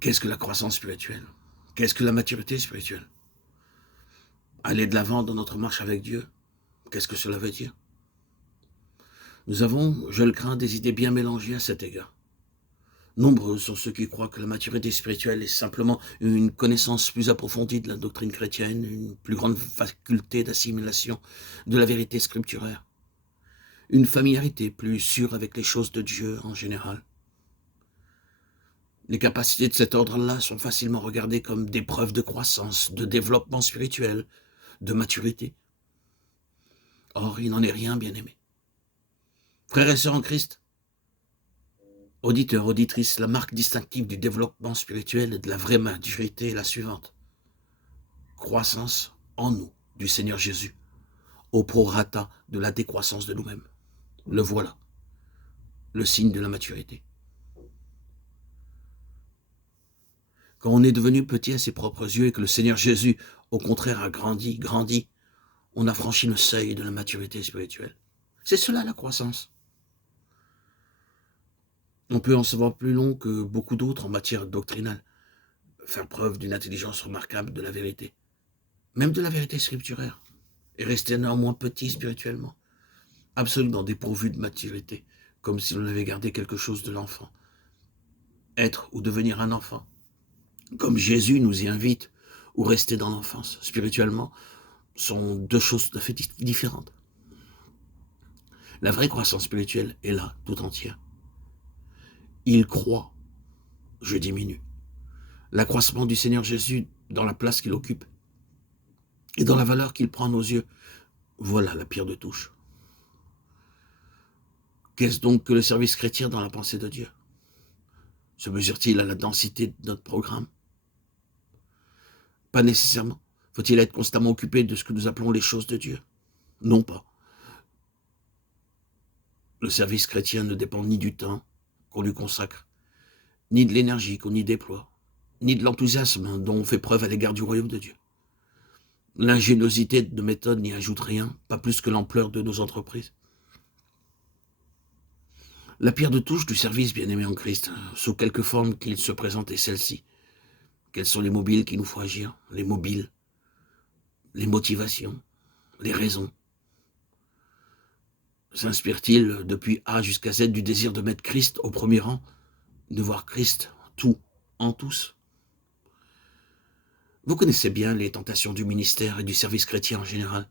Qu'est-ce que la croissance spirituelle? Qu'est-ce que la maturité spirituelle? Aller de l'avant dans notre marche avec Dieu, qu'est-ce que cela veut dire? Nous avons, je le crains, des idées bien mélangées à cet égard. Nombreux sont ceux qui croient que la maturité spirituelle est simplement une connaissance plus approfondie de la doctrine chrétienne, une plus grande faculté d'assimilation de la vérité scripturaire, une familiarité plus sûre avec les choses de Dieu en général. Les capacités de cet ordre-là sont facilement regardées comme des preuves de croissance, de développement spirituel, de maturité. Or, il n'en est rien, bien-aimé. Frères et sœurs en Christ, auditeurs, auditrices, la marque distinctive du développement spirituel et de la vraie maturité est la suivante. Croissance en nous du Seigneur Jésus, au prorata de la décroissance de nous-mêmes. Le voilà, le signe de la maturité. Quand on est devenu petit à ses propres yeux et que le Seigneur Jésus, au contraire, a grandi, on a franchi le seuil de la maturité spirituelle. C'est cela la croissance. On peut en savoir plus long que beaucoup d'autres en matière doctrinale, faire preuve d'une intelligence remarquable de la vérité, même de la vérité scripturaire, et rester néanmoins petit spirituellement, absolument dépourvu de maturité, comme si l'on avait gardé quelque chose de l'enfant. Être ou devenir un enfant, comme Jésus nous y invite, ou rester dans l'enfance, spirituellement, sont deux choses tout à fait différentes. La vraie croissance spirituelle est là, tout entière. Il croit, je diminue. L'accroissement du Seigneur Jésus dans la place qu'il occupe et dans la valeur qu'il prend à nos yeux, voilà la pierre de touche. Qu'est-ce donc que le service chrétien dans la pensée de Dieu? Se mesure-t-il à la densité de notre programme? Pas nécessairement. Faut-il être constamment occupé de ce que nous appelons les choses de Dieu? Non pas. Le service chrétien ne dépend ni du temps qu'on lui consacre, ni de l'énergie qu'on y déploie, ni de l'enthousiasme dont on fait preuve à l'égard du royaume de Dieu. L'ingéniosité de méthode n'y ajoute rien, pas plus que l'ampleur de nos entreprises. La pierre de touche du service bien-aimé en Christ, sous quelque forme qu'il se présente, est celle-ci. Quels sont les mobiles qu'il nous faut agir? Les mobiles, les motivations, les raisons. S'inspire-t-il depuis A jusqu'à Z du désir de mettre Christ au premier rang, de voir Christ tout en tous? Vous connaissez bien les tentations du ministère et du service chrétien en général,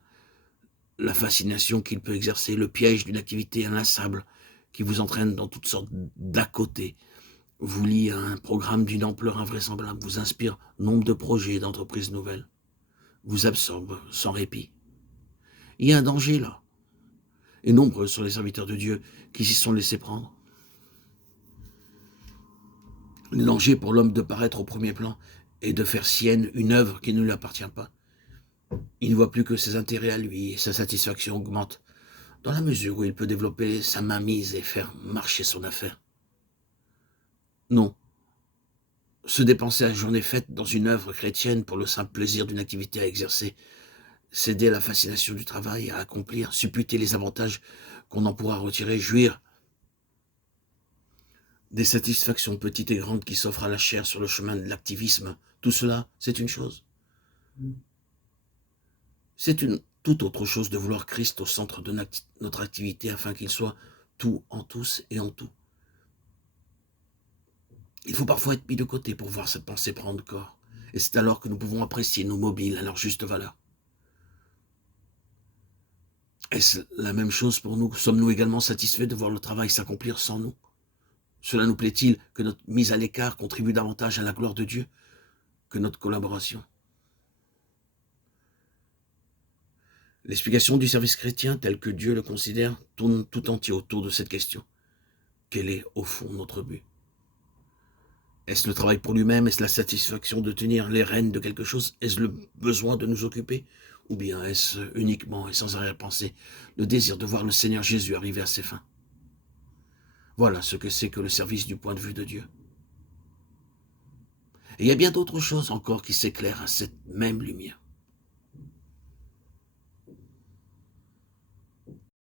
la fascination qu'il peut exercer, le piège d'une activité inlassable qui vous entraîne dans toutes sortes d'à côté, vous lie à un programme d'une ampleur invraisemblable, vous inspire nombre de projets et d'entreprises nouvelles, vous absorbe sans répit. Il y a un danger là, et nombreux sont les serviteurs de Dieu qui s'y sont laissés prendre. Le danger pour l'homme de paraître au premier plan et de faire sienne une œuvre qui ne lui appartient pas. Il ne voit plus que ses intérêts à lui et sa satisfaction augmente dans la mesure où il peut développer sa mainmise et faire marcher son affaire. Non. Se dépenser à journée faite dans une œuvre chrétienne pour le simple plaisir d'une activité à exercer, céder à la fascination du travail à accomplir, supputer les avantages qu'on en pourra retirer, jouir des satisfactions petites et grandes qui s'offrent à la chair sur le chemin de l'activisme, tout cela, c'est une chose. C'est une toute autre chose de vouloir Christ au centre de notre activité afin qu'il soit tout en tous et en tout. Il faut parfois être mis de côté pour voir cette pensée prendre corps. Et c'est alors que nous pouvons apprécier nos mobiles à leur juste valeur. Est-ce la même chose pour nous? Sommes-nous également satisfaits de voir le travail s'accomplir sans nous? Cela nous plaît-il que notre mise à l'écart contribue davantage à la gloire de Dieu que notre collaboration? L'explication du service chrétien tel que Dieu le considère tourne tout entier autour de cette question. Quel est au fond notre but? Est-ce le travail pour lui-même? Est-ce la satisfaction de tenir les rênes de quelque chose? Est-ce le besoin de nous occuper? Ou bien est-ce uniquement et sans arrière-pensée le désir de voir le Seigneur Jésus arriver à ses fins? Voilà ce que c'est que le service du point de vue de Dieu. Et il y a bien d'autres choses encore qui s'éclairent à cette même lumière.